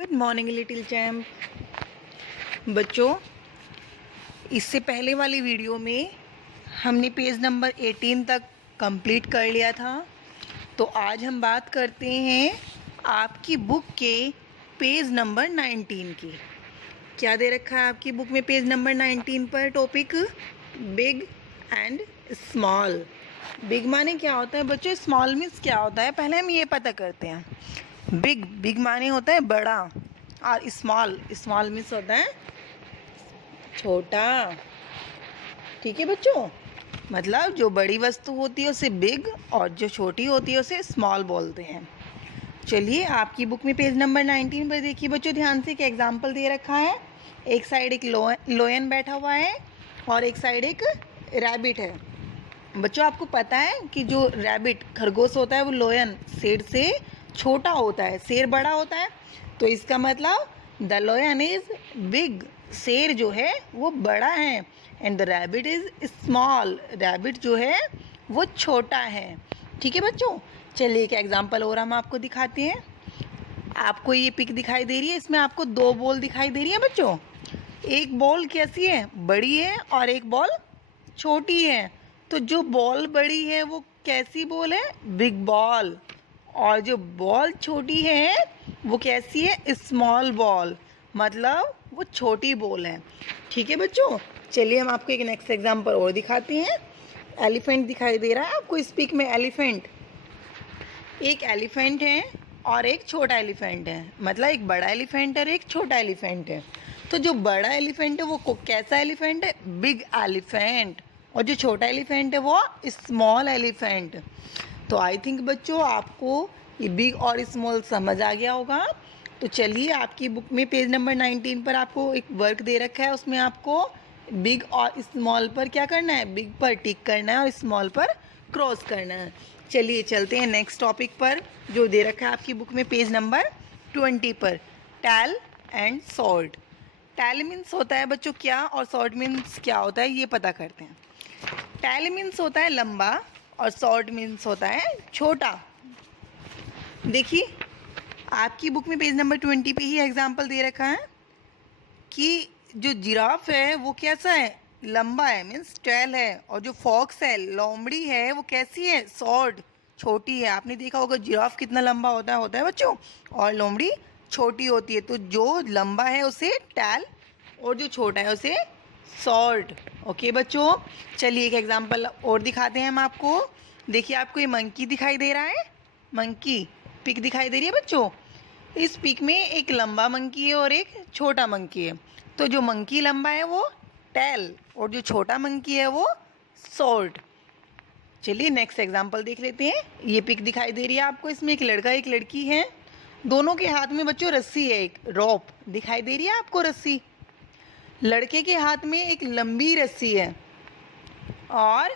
Good morning little champ. बच्चों, इससे पहले वाली वीडियो में हमने पेज नंबर 18 तक कंप्लीट कर लिया था। तो आज हम बात करते हैं आपकी बुक के पेज नंबर 19 की। क्या दे रखा है आपकी बुक में पेज नंबर 19 पर? Topic big and small. Big माने क्या होता है बच्चों? स्मॉल मीन्स क्या होता है? पहले हम ये पता करते हैं। बिग माने होता है बड़ा, और स्मॉल मीन्स होता है छोटा। ठीक है बच्चों, मतलब जो बड़ी वस्तु होती है उसे बिग और जो छोटी होती है उसे स्मॉल बोलते हैं। चलिए आपकी बुक में पेज नंबर 19 पर देखिए बच्चों ध्यान से, एक एग्जाम्पल दे रखा है। एक साइड एक लोयन बैठा हुआ है और एक साइड एक रैबिट है। बच्चों आपको पता है कि जो रैबिट खरगोश होता है वो लोयन शेर से छोटा होता है, शेर बड़ा होता है। तो इसका मतलब द लोयन इज बिग, शेर जो है वो बड़ा है, and the rabbit is small, rabbit जो है वो छोटा है। ठीक है बच्चों, चलिए एक एग्जांपल और हम आपको दिखाते हैं। आपको ये पिक दिखाई दे रही है, इसमें आपको दो बॉल दिखाई दे रही है बच्चों। एक बॉल कैसी है? बड़ी है, और एक बॉल छोटी है। तो जो बॉल बड़ी है वो कैसी बॉल है? Big ball. और जो बॉल छोटी है वो कैसी है? स्मॉल बॉल, मतलब वो छोटी बॉल है। ठीक है बच्चों, चलिए हम आपको एक नेक्स्ट एग्जांपल और दिखाते हैं। एलिफेंट दिखाई दे रहा है आपको इस पिक में। एलिफेंट, एक एलिफेंट है और एक छोटा एलिफेंट है, मतलब एक बड़ा एलिफेंट है और एक छोटा एलिफेंट है। तो जो बड़ा एलिफेंट है वो कैसा एलिफेंट है? Big elephant. और जो छोटा एलिफेंट है वो स्मॉल एलिफेंट। तो आई थिंक बच्चों आपको ये बिग और स्मॉल समझ आ गया होगा। तो चलिए आपकी बुक में पेज नंबर 19 पर आपको एक वर्क दे रखा है, उसमें आपको बिग और स्मॉल पर क्या करना है? बिग पर टिक करना है और स्मॉल पर क्रॉस करना है। चलिए चलते हैं नेक्स्ट टॉपिक पर जो दे रखा है आपकी बुक में पेज नंबर 20 पर। Tail and sort. Tail means होता है बच्चों क्या, और सॉर्ट मीन्स क्या होता है ये पता करते हैं। टैल मीन्स होता है लंबा और शॉर्ट मीन्स होता है छोटा। देखिए आपकी बुक में पेज नंबर 20 पे ही एग्जांपल दे रखा है कि जो जिराफ है वो कैसा है? लंबा है, मीन्स टैल है। और जो फॉक्स है, लोमड़ी है, वो कैसी है? शॉर्ट, छोटी है। आपने देखा होगा जिराफ कितना लंबा होता है बच्चों, और लोमड़ी छोटी होती है। तो जो लंबा है उसे टैल और जो छोटा है उसे शॉर्ट। ओके बच्चों, चलिए एक एग्जांपल और दिखाते हैं हम आपको। देखिए आपको ये मंकी दिखाई दे रहा है, मंकी पिक दिखाई दे रही है बच्चों। इस पिक में एक लंबा मंकी है और एक छोटा मंकी है। तो जो मंकी लंबा है वो टैल और जो छोटा मंकी है वो शॉर्ट। चलिए नेक्स्ट एग्जांपल देख लेते हैं। ये पिक दिखाई दे रही है आपको, इसमें एक लड़का एक लड़की है, दोनों के हाथ में बच्चों रस्सी है, एक रोप दिखाई दे रही है आपको रस्सी। लड़के के हाथ में एक लंबी रस्सी है और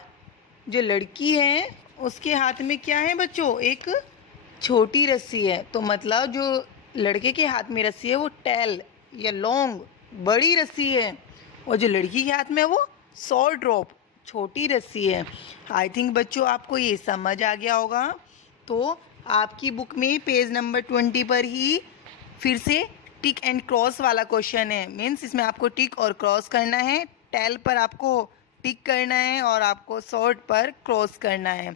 जो लड़की है उसके हाथ में क्या है बच्चों? एक छोटी रस्सी है। तो मतलब जो लड़के के हाथ में रस्सी है वो टैल या लॉन्ग, बड़ी रस्सी है, और जो लड़की के हाथ में है वो शॉर्ट रोप, छोटी रस्सी है। आई थिंक बच्चों आपको ये समझ आ गया होगा। तो आपकी बुक में पेज नंबर 20 पर ही फिर से टिक एंड क्रॉस वाला क्वेश्चन है, मीन्स इसमें आपको टिक और क्रॉस करना है। टैल पर आपको टिक करना है और आपको शॉर्ट पर क्रॉस करना है।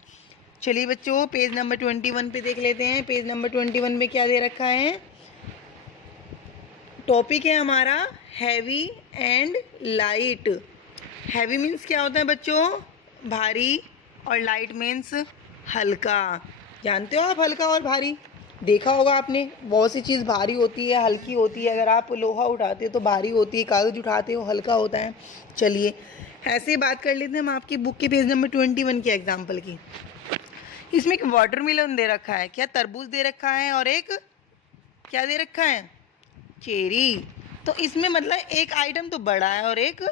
चलिए बच्चों पेज नंबर 21 पे देख लेते हैं। पेज नंबर 21 में क्या दे रखा है? टॉपिक है हमारा heavy and light. Heavy means क्या होता है बच्चों? भारी, और लाइट मीन्स हल्का। जानते हो आप हल्का और भारी? देखा होगा आपने, बहुत सी चीज़ भारी होती है, हल्की होती है। अगर आप लोहा उठाते हो तो भारी होती है, कागज़ उठाते हो हल्का होता है। चलिए ऐसे ही बात कर लेते हैं हम आपकी बुक के पेज नंबर 21 के एग्जाम्पल की। इसमें एक वाटरमेलन दे रखा है, क्या तरबूज दे रखा है, और एक क्या दे रखा है? चेरी। तो इसमें मतलब एक आइटम तो बड़ा है और एक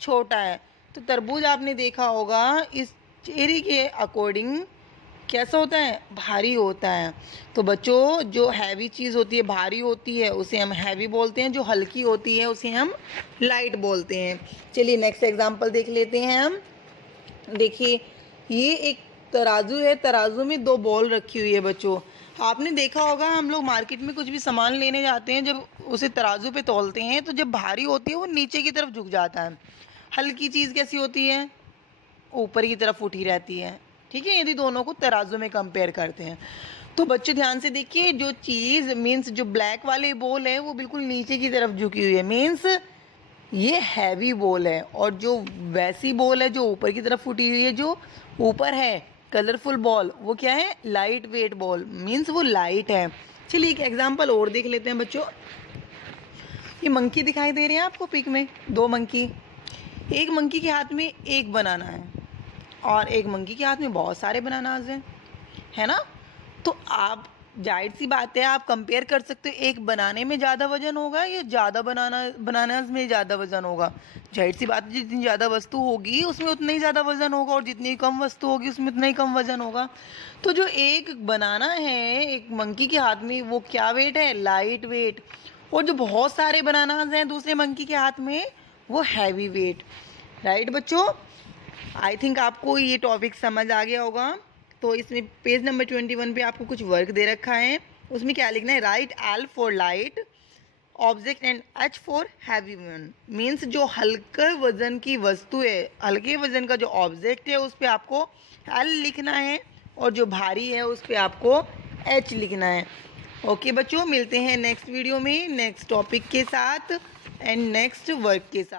छोटा है। तो तरबूज आपने देखा होगा इस चेरी के अकॉर्डिंग कैसा होता है? भारी होता है। तो बच्चों जो हैवी चीज़ होती है, भारी होती है, उसे हम हैवी बोलते हैं। जो हल्की होती है उसे हम लाइट बोलते हैं। चलिए नेक्स्ट एग्जांपल देख लेते हैं हम। देखिए ये एक तराजू है, तराजू में दो बॉल रखी हुई है बच्चों। आपने देखा होगा हम लोग मार्केट में कुछ भी सामान लेने जाते हैं, जब उसे तराजू पे तौलते हैं तो जब भारी होती है वो नीचे की तरफ झुक जाता है, हल्की चीज़ कैसी होती है, ऊपर की तरफ उठी रहती है। ठीक है, यदि दोनों को तराजू में कंपेयर करते हैं तो बच्चों ध्यान से देखिए, जो चीज़ मीन्स जो ब्लैक वाली बॉल है वो बिल्कुल नीचे की तरफ झुकी हुई है, मीन्स ये हैवी बॉल है। और जो वैसी बॉल है जो ऊपर की तरफ उठी हुई है, जो ऊपर है कलरफुल बॉल, वो क्या है, लाइट वेट बॉल, मीन्स वो लाइट है। चलिए एक एग्जांपल और देख लेते हैं बच्चों। ये मंकी दिखाई दे रहे हैं आपको पिक में, 2 मंकी। एक मंकी के हाथ में एक बनाना है और एक मंकी के हाथ में बहुत सारे बनानाज हैं, है ना। तो आप जाहिर सी बात है आप कंपेयर कर सकते हो, एक बनाने में ज़्यादा वजन होगा या ज़्यादा बनानाज में ज़्यादा वजन होगा। जाहिर सी बात है जितनी ज़्यादा वस्तु होगी उसमें उतना ही ज़्यादा वजन होगा, और जितनी कम वस्तु होगी उसमें उतना ही कम वजन होगा। तो जो एक बनाना है एक मंकी के हाथ में, वो क्या वेट है, लाइट वेट। और जो बहुत सारे बनानाज हैं दूसरे मंकी के हाथ में, वो हैवी वेट। राइट बच्चों, आई थिंक आपको ये टॉपिक समझ आ गया होगा। तो इसमें पेज नंबर 21 पे आपको कुछ वर्क दे रखा है, उसमें क्या लिखना है, right L for light object and H for heavy one. Means जो हल्के वजन की वस्तु है, हल्के वजन का जो ऑब्जेक्ट है उस पर आपको एल लिखना है, और जो भारी है उस पर आपको एच लिखना है। ओके बच्चों, मिलते हैं नेक्स्ट वीडियो में नेक्स्ट टॉपिक के साथ एंड नेक्स्ट वर्क के साथ।